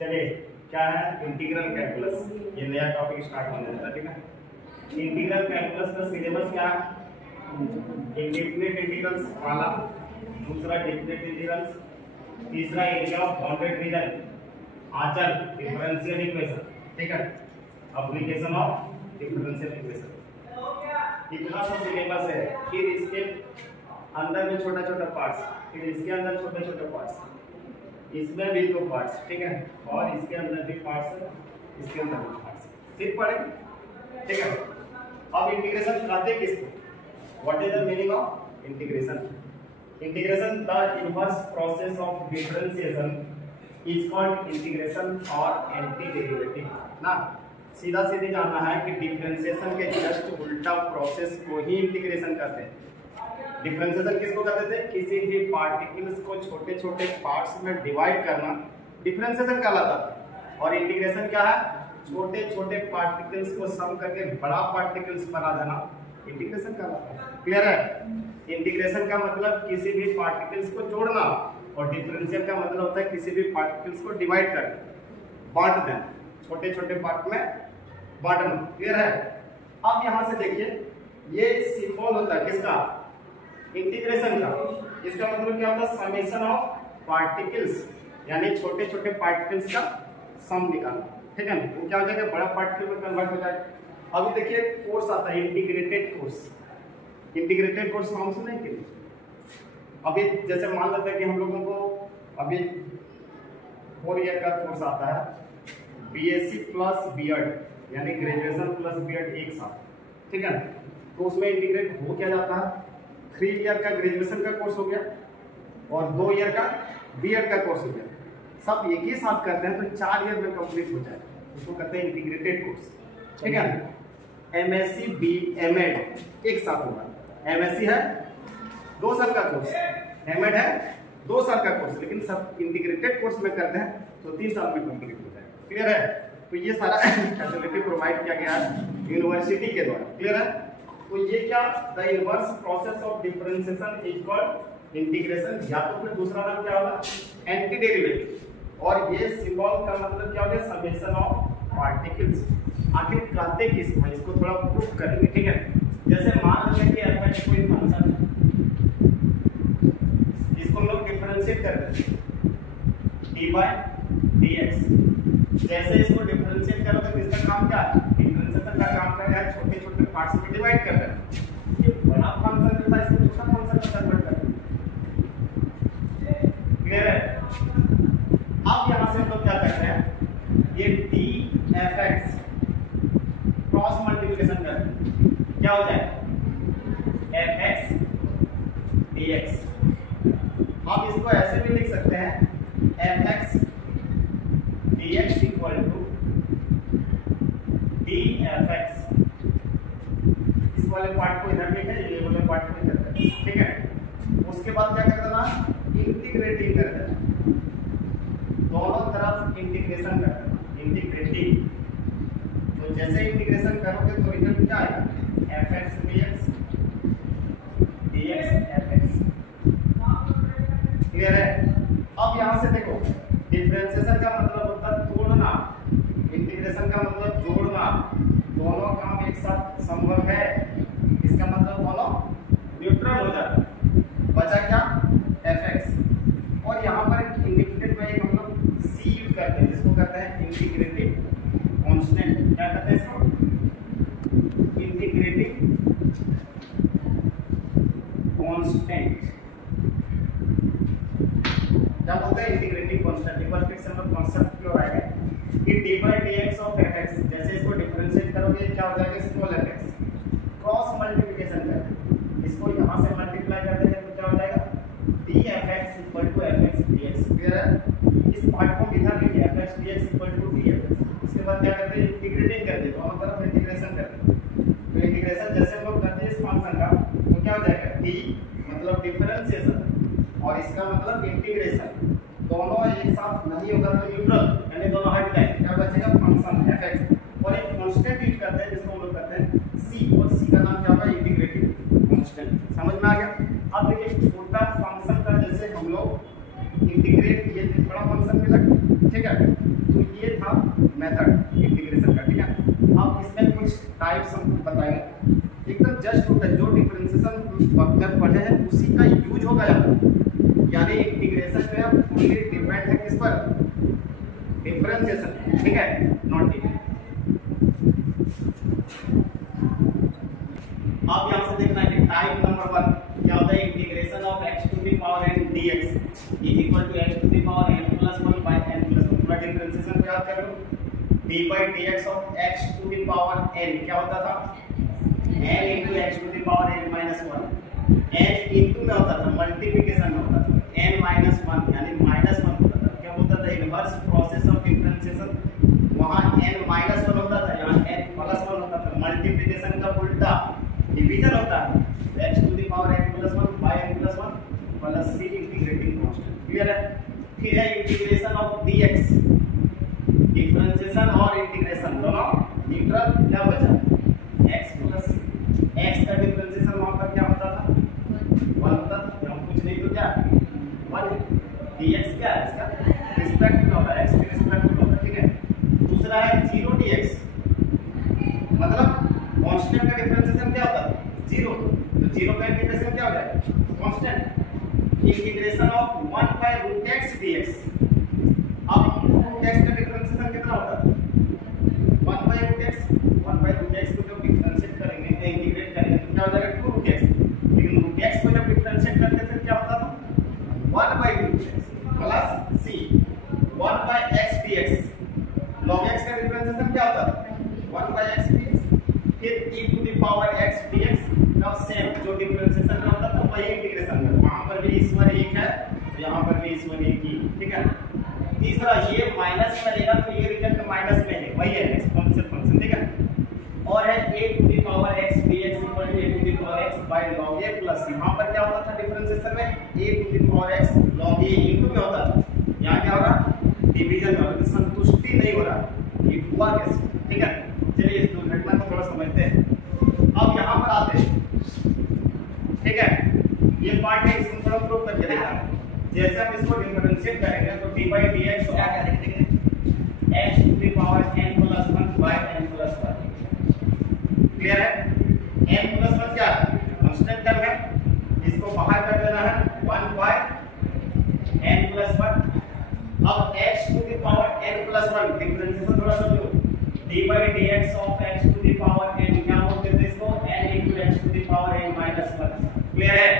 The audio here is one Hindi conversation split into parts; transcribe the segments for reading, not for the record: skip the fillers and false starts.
चलिए क्या है इंटीग्रल कैलकुलस, ये नया टॉपिक स्टार्ट होने वाला है। ठीक है, इंटीग्रल कैलकुलस का सिलेबस क्या है? इंडेफिनिट इंटीग्रल्स वाला, दूसरा डेफिनिट इंटीग्रल्स, तीसरा area of bounded reason, answer differential equation. ठीक है, एप्लीकेशन ऑफ डिफरेंशियल इक्वेशन, इतना सा सिलेबस है। फिर इसके अंदर में छोटा छोटा पार्ट्स, फिर इसके अंदर छोटे छोटे पार्ट्स, इसमें भी दो पार्ट्स। ठीक है, और इसके अंदर भी पार्ट्स है, इसके अंदर भी पार्ट्स सिर्फ पढ़ेंगे। ठीक है, अब इंटीग्रेशन कहते किसको? What is the meaning of integration? Integration the inverse process of differentiation is called integration और एंटी डेरिवेटिव ना। सीधा सीधी जानना है कि डिफरेंशिएशन के जस्ट उल्टा प्रोसेस को ही इंटीग्रेशन कहते हैं। डिफरेंशिएशन किसको कहते थे? किसी भी पार्टिकल्स को छोटे छोटे पार्ट्स में डिवाइड करना डिफरेंशिएशन कहलाता था। और इंटीग्रेशन क्या है? छोटे छोटे पार्टिकल्स को सम करके बड़ा पार्टिकल्स बना देना इंटीग्रेशन कहलाता है। क्लियर है? इंटीग्रेशन का मतलब किसी भी पार्टिकल्स को जोड़ना, और डिफरेंशियल का मतलब होता है किसी भी पार्टिकल्स को डिवाइड करना, बांट देना, छोटे छोटे पार्ट में बांटना। क्लियर है? अब यहां से देखिए, ये सिंबल होता है किसका? इंटीग्रेशन का। इसका मतलब क्या होता है? समेशन ऑफ पार्टिकल्स, यानी छोटे छोटे पार्टिकल्स का सम निकालना। ठीक है, वो क्या हो जाएगा? बड़ा पार्टिकल में कन्वर्ट हो जाएगा। अभी देखिए कोर्स आता है इंटीग्रेटेड कोर्स। इंटीग्रेटेड कोर्स नाम सुने कि नहीं? अभी जैसे मान लेते हैं कि हम लोगों को अभी 4 ईयर का कोर्स आता है, बीएससी प्लस बीएड, यानी ग्रेजुएशन प्लस बीएड एक साथ। ठीक है, तो उसमें इंटीग्रेट हो क्या जाता है? 3 ईयर का ग्रेजुएशन का कोर्स हो गया और 2 ईयर का बीएड का कोर्स हो गया, सब एक ही साथ करते हैं तो 4 ईयर में कंप्लीट हो जाए, उसको कहते हैं इंटीग्रेटेड कोर्स। ठीक है, एमएससी बी एमएड एक साथ होगा। एमएससी है 2 साल का कोर्स, एमएड है 2 साल का कोर्स, लेकिन सब इंटीग्रेटेड कोर्स में करते हैं तो 3 साल में कंप्लीट हो जाएगा। क्लियर है? तो ये सारा फैसिलिटी प्रोवाइड किया गया है यूनिवर्सिटी के द्वारा। क्लियर है? तो ये क्या? The inverse process of differentiation is called integration, या तो फिर दूसरा नाम क्या होगा? Anti derivative. और ये सिंबल का मतलब क्या होता है? Summation of particles. आखिर कहते किसको? इसको थोड़ा प्रूफ करेंगे। ठीक है, जैसे मान लें कि f कोई फंक्शन है, इसको हम लोग डिफरेंशिएट कर देते हैं d/dx। जैसे इसको डिफरेंशिएट करोगे तो इसका काम क्या है? डिफरेंशिएशन का काम क्या है? छोटे छोटे पार्ट्स में डिवाइड कर देना। ये बड़ा फंक्शन जो था इसको छोटा फंक्शन में कन्वर्ट कर देना। क्लियर है? अब यहां से हम लोग क्या करते हैं? ये dfx क्रॉस मल्टीप्लिकेशन करते हैं, क्या हो जाएगा? fx dx। आप इसको ऐसे भी लिख सकते हैं, fx dx equal to dfx। इस वाले पार्ट को इधर लिखें, ये वाले पार्ट को इधर करें। ठीक है, उसके बाद क्या कर देना? इंटीग्रेटिंग कर देना, दोनों तरफ इंटीग्रेशन कर देना, इंटीग्रेटिंग। तो जैसे इंटीग्रेशन करोगे तो रिजल्ट क्या आएगा? fx dx dx fx। Clear है? अब यहां से देखो, डिफरेंशिएशन का मतलब होता है तोड़ना, इंटीग्रेशन का मतलब जोड़ना। दोनों काम एक साथ संभव है, इसका मतलब दोनों न्यूट्रल हो जाता है। बचा क्या? fx। और यहाँ पर इंडिफिनिट में हम लोग c यूज करते हैं, जिसको कहते हैं इंटीग्रेटिव कांस्टेंट। क्या कहते हैं इसको? Integrative constant. क्या बोलते हैं? Integrative constant. एक बार फिर से हम लोग कांसेप्ट की ओर आएंगे कि d/dx ऑफ fx, जैसे इसको डिफरेंशिएट करोगे क्या हो जाएगा? Small fx। क्रॉस मल्टीप्लिकेशन करें, इसको यहां से मल्टीप्लाई कर देंगे तो क्या हो जाएगा? dfx equal to fx dx। Clear है? इस पार्ट को इधर लिखिए, fx dx equal to dfx। उसके बाद क्या करते हैं? इंटीग्रेटिंग कर देते हैं, दोनों तरफ इंटीग्रेशन करते हैं। तो इंटीग्रेशन जैसे हम लोग करते हैं इस फंक्शन का, तो क्या हो जाएगा? d मतलब डिफरेंशिएशन और इसका मतलब इंटीग्रेशन, दोनों एक साथ नहीं होगा तो न्यूट्रल, यानी दोनों हट जाएंगे। क्या बचेगा? Function fx। और एक कांस्टेंट यूज करते हैं जिसको हम लोग कहते हैं c, और c का नाम क्या होगा? Integrative constant. समझ में आ गया? अब देखिए, छोटा फंक्शन का जैसे हम लोग इंटीग्रेट किए थे, बड़ा फंक्शन मिला। ठीक है, डिपेंड है किस पर, डिफरेंशिएशन, ठीक है, नॉट ठीक है। अब यहां से देखना है कि टाइप नंबर 1 क्या होता है, integration of x to the power n dx is equal to x to the power n plus 1 by n plus 1। थोड़ा डिफरेंशिएशन को याद कर लो, d by dx of x to the power n क्या होता था, n into x to the power n minus 1, n into में होता था, मल्टीप्लिकेशन में होता था, n minus 1 यानी -1 होता था। क्या होता था, इनवर्स प्रोसेस ऑफ डिफरेंशिएशन, वहां n minus 1 होता था, यहां n plus 1 होता था। मल्टीप्लिकेशन का उल्टा डिवीजन होता है, x to the power n plus 1 by n plus 1 plus c integrating constant. Clear है। फिर है इंटीग्रेशन ऑफ dx, डिफरेंशिएशन और इंटीग्रेशन दोनों इंटीग्रल क्या बचा, x प्लस c। x का डिफरेंशिएशन वहां पर क्या होता था, 1 होता था, हम कुछ नहीं तो क्या 1, dx क्या है, इसका रिस्पेक्ट में होता है, x के रिस्पेक्ट में होता है, ठीक है। दूसरा है 0 dx, मतलब कांस्टेंट का डिफरेंशिएशन क्या होता है 0, तो 0 का इंटीग्रेशन क्या हो जाएगा, constant. Integration of 1 by root x dx, अब रूट x का डिफरेंशिएशन कितना होता है 1 बाय रूट x को जब डिफरेंशिएट करेंगे, इंटीग्रेट करेंगे तो क्या हो जाएगा 2 रूट x, लेकिन रूट x को जब डिफरेंशिएट करते थे क्या होता था 1 by root x plus c 1 by x dx। log x का डिफरेंशिएशन क्या होता था 1 बाय x dx, फिर e to the power x dx का सेम जो डिफरेंशिएशन में होता था वही इंटीग्रेशन में, वहां पर भी ईश्वर एक है, यहां पर भी ईश्वर एक ही, ठीक है। तीसरा ये माइनस में लेगा तो ये रिजल्ट माइनस में है, वही है एक्सपोनेंशियल फंक्शन, ठीक है। और है a to the power x dx equal to a to the power x by log a plus, यहां पर क्या होता था डिफरेंशिएशन में a to the power x log a into में होता था, यहां क्या हो रहा डिवीजन में, तो संतुष्टि नहीं हो रहा, ये हुआ कैसे, ठीक है। चलिए इस घटना को थोड़ा समझते हैं। अब यहां पर आते हैं, ठीक है, ये पार्ट है, इसको थोड़ा प्रूव करके देखना। जैसे हम इसको डिफरेंशिएट करेंगे तो d by dx क्या क्या लिखेंगे, x to the power n plus 1 by n plus 1। Clear है। n प्लस 1 क्या है, कांस्टेंट टर्म है, इसको बाहर कर देना है 1 बाय n प्लस 1। अब x to the power n plus 1 differentiation थोड़ा समझो, d by dx of x to the power n क्या बोलते थे इसको, n into x to the power n minus 1। Clear है।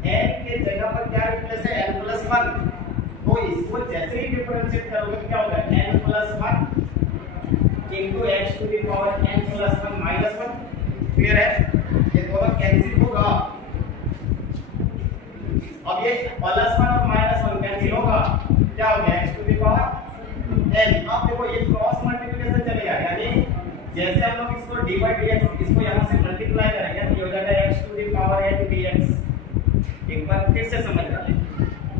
n के जगह पर क्या रिप्लेस है n plus 1, तो इसको जैसे ही डिफरेंशिएट करोगे तो क्या होगा n plus 1 into x to the power n plus 1 minus 1। Clear है, ये दोनों कैंसिल होगा। अब ये प्लस 1 और माइनस 1 कैंसिल होगा, क्या हो गया x to the power n। अब देखो ये क्रॉस मल्टीप्लिकेशन चलेगा, यानी जैसे हम लोग इसको d by dx इसको यहां से मल्टीप्लाई करेंगे तो ये हो जाएगा x to the power n dx। एक बार फिर से समझ लें,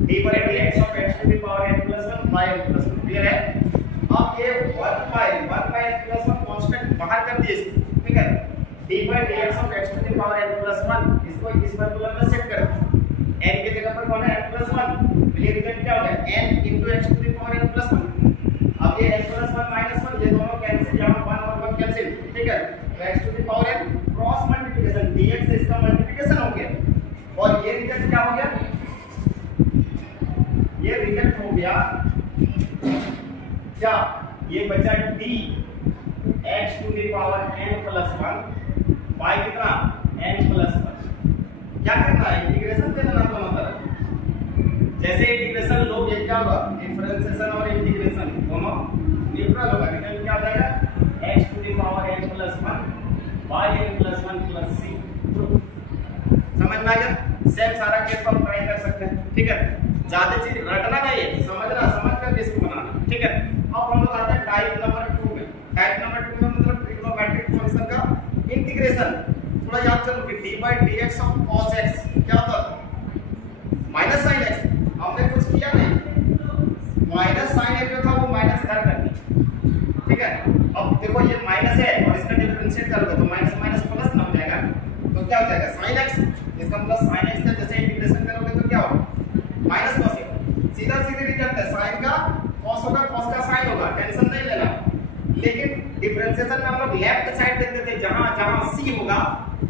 d by dx of x to the power n plus 1 by n plus 1। Clear है। अब ये 1 by n plus 1 कांस्टेंट बाहर कर दिए, ठीक है। d by dx of x to the power n plus 1 इसको इस फॉर्मूला में सेट कर दो, n की जगह पर कौन है n plus 1, तो ये रिजल्ट क्या हो गया n into x to the power n plus 1। अब ये n plus 1 minus 1 ये दोनों कैंसिल, यहां 1 और 1 कैंसिल, ठीक है। तो x to the power n cross multiplication dx से इसका मल्टीप्लिकेशन हो गया, और ये रिजल्ट क्या हो गया, ये रिजल्ट हो गया क्या, ये बचा d x to the power n plus 1 bye कितना n plus 1। क्या करना है, इंटीग्रेशन दे देना दोनों तरफ। जैसे इंटीग्रेशन लोग ये क्या होगा, डिफरेंशिएशन और इंटीग्रेशन दोनों न्यूट्रल होगा, रिजल्ट क्या हो जाएगा x to the power n plus 1 by n plus 1 plus c। समझ में आ गया। सेम सारा केस हम ट्राई कर सकते हैं, ठीक है। ज्यादा चीज रटना नहीं है, समझना, समझ कर इसको बनाना, ठीक है। अब हम लोग आते हैं टाइप नंबर 2 में। टाइप नंबर 2 में मतलब ट्रिग्नोमेट्रिक फंक्शन का इंटीग्रेशन। थोड़ा याद करो कि d by dx of cos x क्या होता था माइनस sin x, हमने कुछ किया नहीं, माइनस sin x जो था वो माइनस इधर कर दिया, ठीक है। अब देखो ये माइनस है और इसका डिफरेंशिएट करोगे तो माइनस माइनस प्लस ना हो जाएगा, तो क्या हो जाएगा sin x, इसका मतलब sin x का जैसे इंटीग्रेशन करोगे तो क्या होगा माइनस cos x। सीधा सीधी रिजल्ट है, sin का cos होगा, cos का sin होगा, टेंशन नहीं लेना। लेकिन डिफरेंशिएशन में हम लोग लेफ्ट साइड देखते थे, जहां जहां c होगा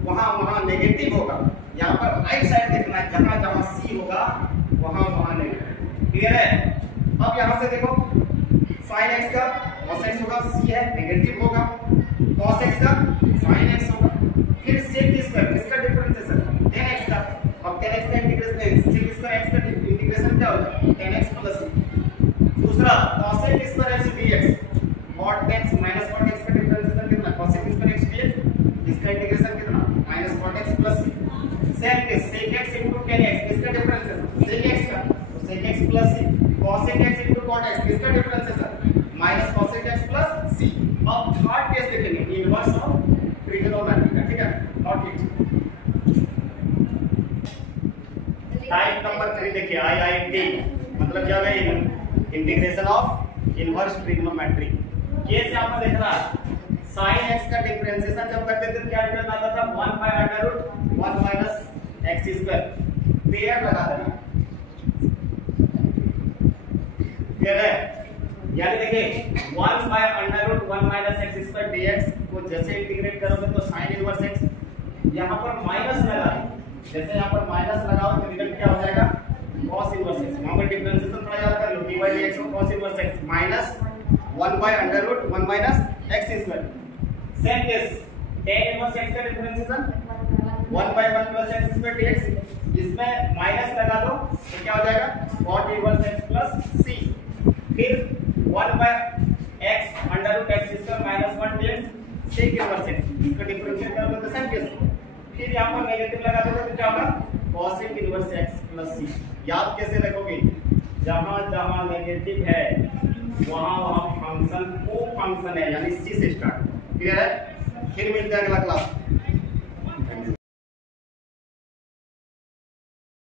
वहां वहां नेगेटिव होगा। यहां पर राइट साइड देखना है, जहां जहां c होगा वहां वहां नेगेटिव। क्लियर है। अब यहां से देखो sin x का cos x होगा, c है नेगेटिव होगा, cos x का sin x होगा, फिर sec स्क्वायर इसका डिफरेंस है सर tan x का। अब tan x का इंटीग्रेशन है, sec स्क्वायर x का इंटीग्रेशन क्या हो जाएगा tan x प्लस c। दूसरा cosec square x dx, cot x minus cot x का डिफरेंस कितना cosec स्क्वायर x dx, इसका इंटीग्रेशन कितना minus cot x plus c। sec x into tan x इसका डिफरेंस है sec x का, तो sec x plus c, cosec x into cot x इसका डिफरेंस है sir minus cosec x plus c। अब थर्ड केस देखेंगे इनवर्स ऑफ ट्रिग्नोमेट्री का, ठीक है, नॉट इट। टाइप नंबर 3 देखिए IIT मतलब क्या है integration of inverse trigonometry. Case यहां पर देखना sin x का डिफरेंशिएशन जब करते थे क्या रिटर्न आता था 1/√1 माइनस x स्क्वायर, पेयर लगा देना, क्लियर है। यानी देखिए 1/√1 माइनस x स्क्वायर dx को जैसे इंटीग्रेट करोगे तो sin इनवर्स x यहां पर माइनस लगा, जैसे यहां पर माइनस लगाओ तो रिजल्ट क्या हो जाएगा cos इनवर्स x। वहां पर डिफरेंशिएशन थोड़ा याद कर लो, d/dx और cos inverse x minus 1/√1 minus x square. Same case tan inverse x का differentiation 1/1 plus x square dx, इसमें माइनस लगा दो तो क्या हो जाएगा cot inverse x plus c, फिर 1/x √x square minus 1 dx sec inverse x, इसका डिफरेंशिएट करोगे तो सेम केस, फिर यहां पर नेगेटिव लगा दोगे तो क्या होगा cosec inverse x plus c। याद कैसे रखोगे, जहां जहां नेगेटिव है वहां वहां फंक्शन को फंक्शन है यानी c से स्टार्ट, क्लियर है। फिर मिलते हैं अगला क्लास।